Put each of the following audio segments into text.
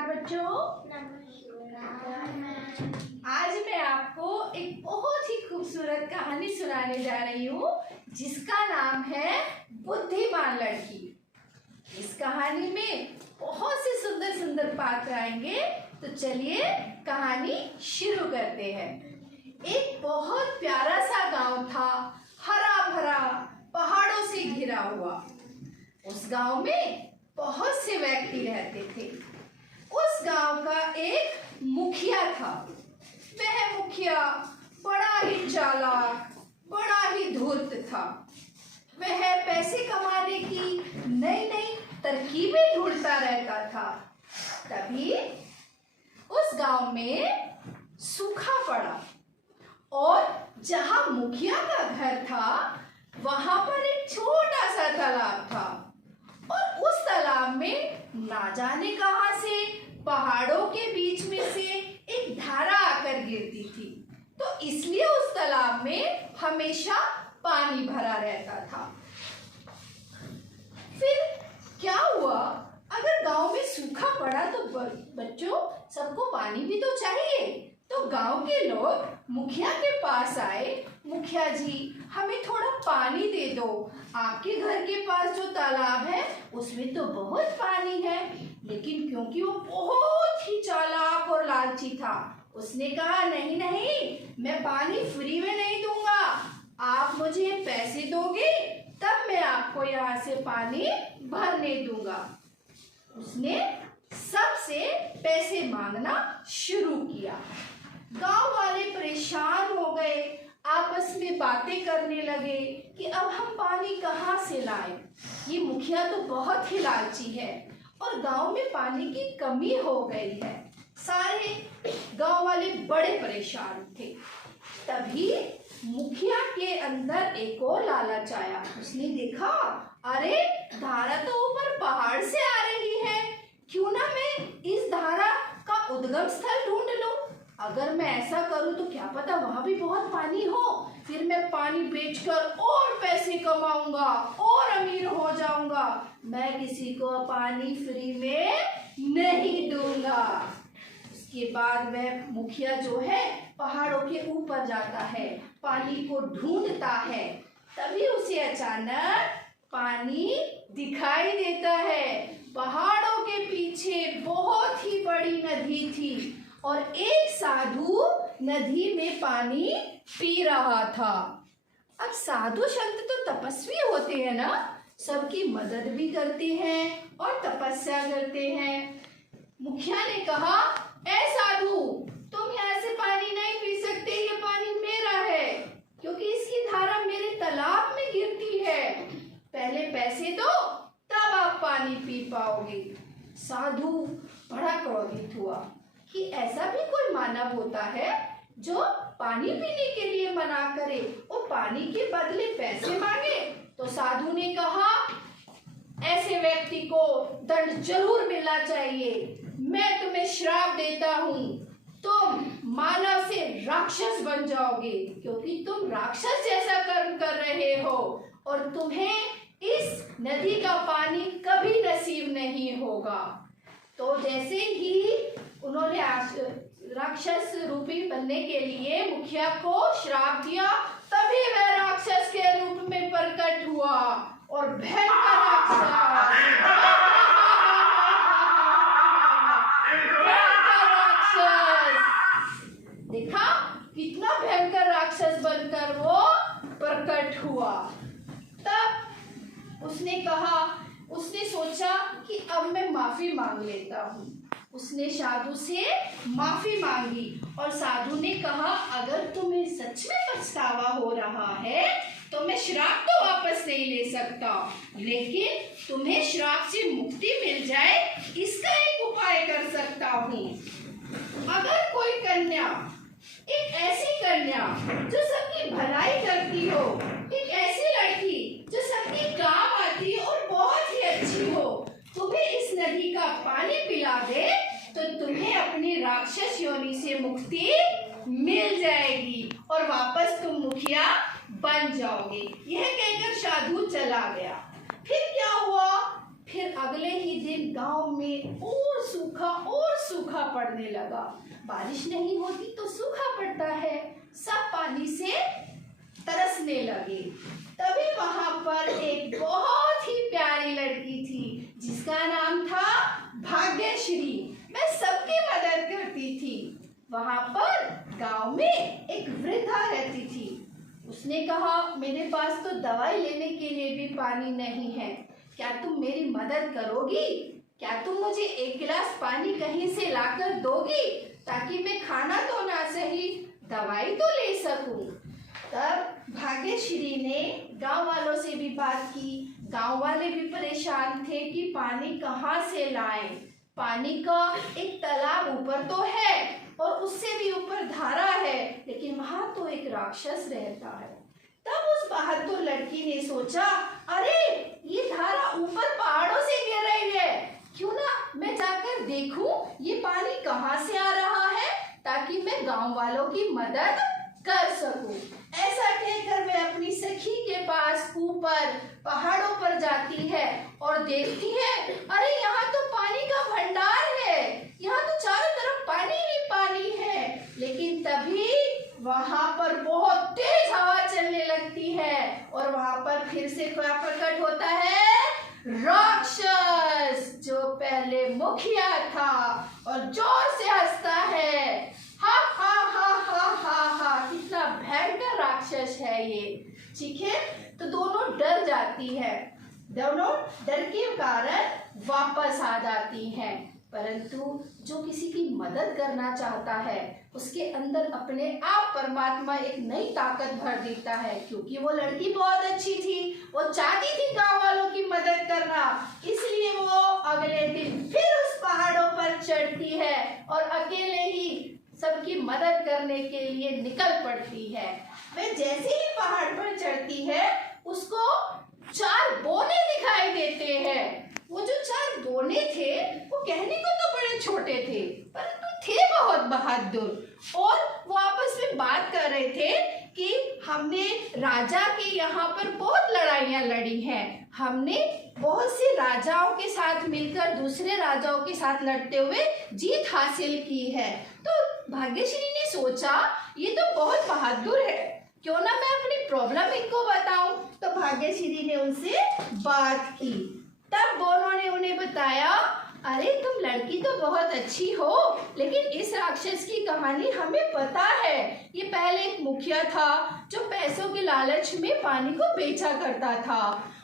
नमस्कार बच्चों। आज मैं आपको एक बहुत ही खूबसूरत कहानी सुनाने जा रही हूँ जिसका नाम है बुद्धिमान लड़की। इस कहानी में बहुत से सुंदर सुंदर पात्र आएंगे, तो चलिए कहानी शुरू करते हैं। एक बहुत प्यारा सा गांव था, हरा भरा, पहाड़ों से घिरा हुआ। उस गांव में बहुत से व्यक्ति रहते थे। उस गांव का एक मुखिया था। वह मुखिया बड़ा ही चालाक, बड़ा ही धूर्त था। वह पैसे कमाने की नई नई तरकीबें ढूंढता रहता था। तभी उस गांव में सूखा पड़ा और जहां मुखिया का घर था वहां पर एक छोटा सा तालाब था और उस तालाब में ना जाने कहां से पहाड़ों के बीच में से एक धारा आकर गिरती थी, तो इसलिए उस तालाब में हमेशा पानी भरा रहता था। फिर क्या हुआ, अगर गांव में सूखा पड़ा तो बच्चों सबको पानी भी तो चाहिए। तो गांव के लोग मुखिया के पास आए, मुखिया जी हमें थोड़ा पानी दे दो, आपके घर के पास जो तालाब है उसमें तो बहुत पानी है। लेकिन क्योंकि वो बहुत ही चालाक और लालची था, उसने कहा नहीं नहीं, मैं पानी फ्री में नहीं दूंगा, आप मुझे पैसे दोगे तब मैं आपको यहाँ से पानी भरने दूंगा। उसने सबसे पैसे मांगना शुरू किया। गांव वाले परेशान हो गए, आपस में बातें करने लगे कि अब हम पानी कहाँ से लाएं। ये मुखिया तो बहुत ही लालची है और गांव में पानी की कमी हो गई है। सारे गांव वाले बड़े परेशान थे। तभी मुखिया के अंदर एक और लालच आया। उसने देखा, अरे धारा तो ऊपर पहाड़ से आ रही है, क्यों ना मैं इस धारा का उद्गम स्थल ढूंढ लूं। अगर मैं ऐसा करूं तो क्या पता वहां भी बहुत पानी हो, फिर मैं पानी बेचकर और पैसे कमाऊंगा और अमीर हो जाऊंगा। मैं किसी को पानी फ्री में नहीं दूंगा। उसके बाद वह मुखिया जो है पहाड़ों के ऊपर जाता है, पानी को ढूंढता है। तभी उसे अचानक पानी दिखाई देता है। पहाड़ों के पीछे बहुत ही बड़ी नदी थी और एक साधु नदी में पानी पी रहा था। अब साधु संत तो तपस्वी होते हैं ना, सबकी मदद भी करते हैं और तपस्या करते हैं। मुखिया ने कहा, ऐ साधु, तुम यहाँ से पानी नहीं पी सकते, ये पानी मेरा है क्योंकि इसकी धारा मेरे तालाब में गिरती है। पहले पैसे दो तब आप पानी पी पाओगे। साधु बड़ा क्रोधित हुआ कि ऐसा भी कोई मानव होता है जो पानी पीने के लिए मना करे और पानी के बदले पैसे मांगे। तो साधु ने कहा, ऐसे व्यक्ति को दंड जरूर मिलना चाहिए। मैं तुम्हें श्राप देता हूँ, तुम मानव से राक्षस बन जाओगे क्योंकि तुम राक्षस जैसा कर्म कर रहे हो और तुम्हें इस नदी का पानी कभी नसीब नहीं होगा। तो जैसे ही उन्होंने राक्षस रूपी बनने के लिए मुखिया को श्राप दिया, तभी वह राक्षस के रूप में प्रकट हुआ और भयंकर राक्षस देखा, कितना भयंकर राक्षस बनकर वो प्रकट हुआ। तब उसने सोचा कि अब मैं माफी मांग लेता हूँ। उसने साधु से माफी मांगी और साधु ने कहा, अगर तुम्हें सच में पछतावा हो रहा है तो मैं श्राप तो वापस नहीं ले सकता, लेकिन तुम्हें श्राप से मुक्ति मिल जाए इसका एक उपाय कर सकता हूँ। अगर कोई कन्या, एक ऐसी कन्या जो सबकी भलाई करती हो, एक ऐसी लड़की जो सबके काम आती है और बहुत ही अच्छी हो, तुम्हें इस नदी का पानी पिला दे तो तुम्हें अपनी राक्षस योनि से मुक्ति मिल जाएगी और वापस तुम मुखिया बन जाओगे। यह कहकर साधु चला गया। फिर क्या हुआ, फिर अगले ही दिन गांव में और सूखा और सूखा पड़ने लगा। बारिश नहीं होती तो सूखा पड़ता है, सब पानी से तरसने लगे। तभी वहां पर एक बहुत ही प्यारी लड़की थी जिसका नाम था भाग्यश्री। वह सबकी मदद करती थी। वहां पर गांव में एक वृद्धा रहती थी। उसने कहा, मेरे पास तो दवाई लेने के लिए भी पानी नहीं है, क्या तुम मेरी मदद करोगी? क्या तुम मुझे एक गिलास पानी कहीं से लाकर दोगी ताकि मैं खाना तो ना सही दवाई तो ले सकूं? तब भाग्यश्री ने गांव वालों से भी बात की। गांव वाले भी परेशान थे कि पानी कहाँ से लाएं। पानी का एक तालाब ऊपर तो है और उससे भी ऊपर धारा है, लेकिन वहां तो एक राक्षस रहता है। तब उस बहादुर लड़की ने सोचा, अरे ये धारा ऊपर पहाड़ों से गिर रही है, क्यों ना मैं जाकर देखूं ये पानी कहाँ से आ रहा है ताकि मैं गांव वालों की मदद कर सकूं। ऐसा कहकर वह अपनी सखी के पास ऊपर पहाड़ों पर जाती है और देखती है, अरे यहाँ तो पानी का भंडार है, यहाँ तो चारों तरफ पानी ही पानी है। लेकिन तभी वहां पर बहुत तेज हवा चलने लगती है और वहां पर फिर से क्या प्रकट होता है? राक्षस, जो पहले मुखिया था और जोर से हंसता है। हा हा हा हा हा हा, कितना भयंकर राक्षस है ये। ठीक है, तो दोनों डर जाती है। दोनों डर के कारण वापस आ जाती हैं। परंतु जो किसी की मदद करना चाहता है उसके अंदर अपने आप परमात्मा एक नई ताकत भर देता है, क्योंकि वो लड़की बहुत अच्छी थी, वो चाहती थी गांव वालों की मदद करना, इसलिए वो अगले दिन फिर उस पहाड़ों पर चढ़ती है और अकेले ही सबकी मदद करने के लिए निकल पड़ती है। वह जैसे ही पहाड़ पर चढ़ती है उसको 4 बोने दिखाई देते हैं। वो जो 4 बोने थे वो कहने को तो बड़े छोटे थे, परंतु थे बहुत बहादुर। और वो आपस में बात कर रहे थे कि हमने राजा के यहाँ पर बहुत लड़ाइयाँ लड़ी हैं, हमने बहुत से राजाओं के साथ मिलकर दूसरे राजाओं के साथ लड़ते हुए जीत हासिल की है। तो भाग्यश्री ने सोचा, ये तो बहुत बहादुर है, क्यों ना मैं अपनी प्रॉब्लम इनको बताऊं। तो भाग्यश्री ने उनसे बात की। तब दोनों ने उन्हें बताया, अरे तुम लड़की तो बहुत अच्छी हो, लेकिन इस राक्षस की कहानी हमें पता है। ये पहले एक मुखिया था जो पैसों के लालच में पानी को बेचा करता था,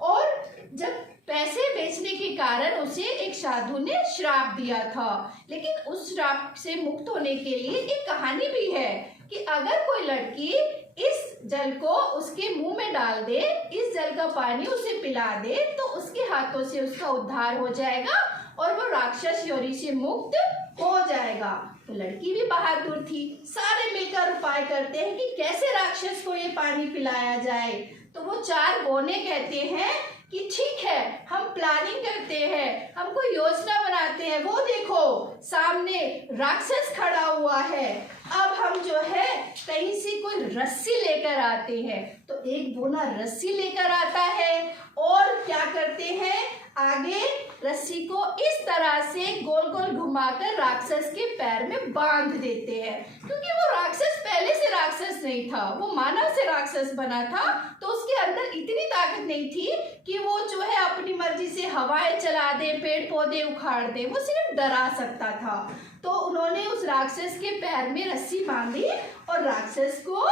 और जब पैसे बेचने के कारण उसे एक साधु ने श्राप दिया था। लेकिन उस श्राप से मुक्त होने के लिए एक कहानी भी है कि अगर कोई लड़की इस जल को उसके मुंह में डाल दे, इस जल का पानी उसे पिला दे, तो उसके हाथों से उसका उद्धार हो जाएगा और वो राक्षस योनि से मुक्त हो जाएगा। तो लड़की भी बहादुर थी। सारे मिलकर उपाय करते हैं कि कैसे राक्षस को ये पानी पिलाया जाए। तो वो 4 बोने कहते हैं कि ठीक है, हम प्लानिंग करते हैं, हम कोई योजना बनाते हैं। वो देखो सामने राक्षस खड़ा हुआ है, अब हम जो है कहीं से कोई रस्सी लेकर आते हैं। तो एक बोना रस्सी लेकर आता है और क्या करते हैं, आगे रस्सी को इस तरह से गोल गोल घुमाकर राक्षस के पैर में बांध देते हैं। क्योंकि वो राक्षस पहले से राक्षस नहीं था, वो मानव से राक्षस बना था, तो उसके अंदर इतनी ताकत नहीं थी कि वो जो है अपनी मर्जी से हवाएं चला दे, पेड़ पौधे उखाड़ दे। वो सिर्फ डरा सकता था। तो उन्होंने उस राक्षस के पैर में रस्सी बांधी और राक्षस को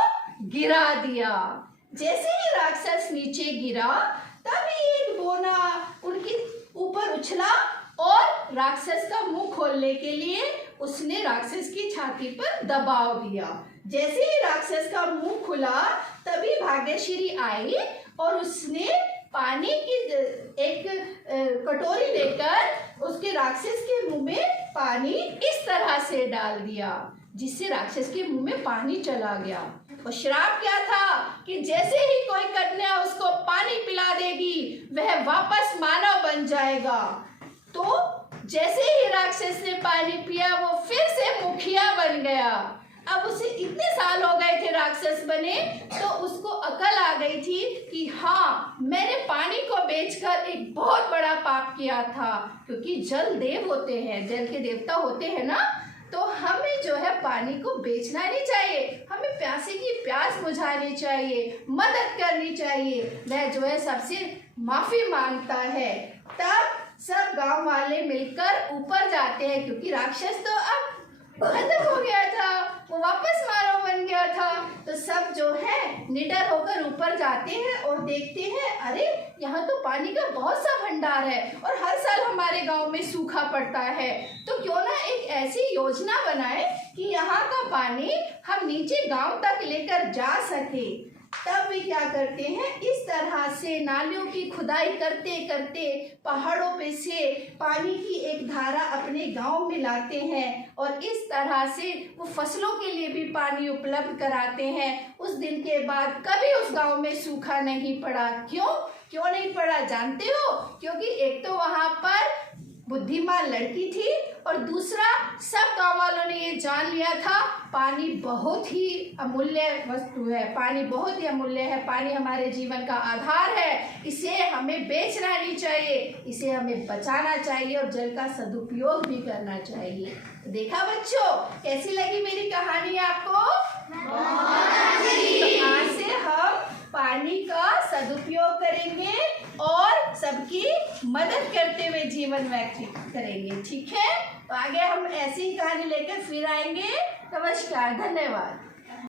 गिरा दिया। जैसे ही राक्षस नीचे गिरा, तभी एक बोना उनके ऊपर उछला और राक्षस का मुंह खोलने के लिए उसने राक्षस की छाती पर दबाव दिया। जैसे ही राक्षस का मुंह खुला, तभी भाग्यश्री आई और उसने पानी की एक कटोरी लेकर उसके राक्षस के मुंह में पानी इस तरह से डाल दिया, जिससे राक्षस के मुंह में पानी चला गया। और श्राप क्या था कि जैसे ही कोई कन्या उसको पानी पिला देगी, वह वापस मानव बन जाएगा। तो जैसे ही राक्षस ने पानी पिया, वो फिर से मुखिया बन गया। अब उसे इतने साल हो गए थे राक्षस बने, तो उसको अकल आ गई थी कि हाँ, मैंने पानी को बेचकर एक बहुत बड़ा पाप किया था, क्योंकि जल देव होते हैं, जल के देवता होते हैं ना, तो हमें जो है पानी को बेचना नहीं चाहिए, हमें प्यासे की प्यास बुझानी चाहिए, मदद करनी चाहिए। वह जो है सबसे माफी मांगता है। तब सब गांव वाले मिलकर ऊपर जाते हैं, क्योंकि राक्षस तो अब खत्म हो गया था, वो वापस मानव बन गया था। तो सब जो है निडर होकर ऊपर जाते हैं और देखते हैं, अरे यहाँ तो पानी का बहुत सा भंडार है और हर साल हमारे गांव में सूखा पड़ता है, तो क्यों ना एक ऐसी योजना बनाए कि यहाँ का पानी हम नीचे गांव तक लेकर जा सके। तब वे क्या करते हैं, इस तरह से नालियों की खुदाई करते करते पहाड़ों पे से पानी की एक धारा अपने गांव में लाते हैं और इस तरह से वो फसलों के लिए भी पानी उपलब्ध कराते हैं। उस दिन के बाद कभी उस गांव में सूखा नहीं पड़ा। क्यों नहीं पड़ा जानते हो? क्योंकि एक तो वहां पर बुद्धिमान लड़की थी और दूसरा सब गांव वालों ने ये जान लिया था, पानी बहुत ही अमूल्य वस्तु है, पानी बहुत ही अमूल्य है, पानी हमारे जीवन का आधार है, इसे हमें बेचना नहीं चाहिए, इसे हमें बचाना चाहिए और जल का सदुपयोग भी करना चाहिए। तो देखा बच्चों, कैसी लगी मेरी कहानी आपको? तो आज से हम पानी का सदुपयोग करेंगे और सबकी मदद करते हुए जीवन व्यतीत करेंगे, ठीक है? तो आगे हम ऐसी ही कहानी लेकर फिर आएंगे। नमस्कार, धन्यवाद।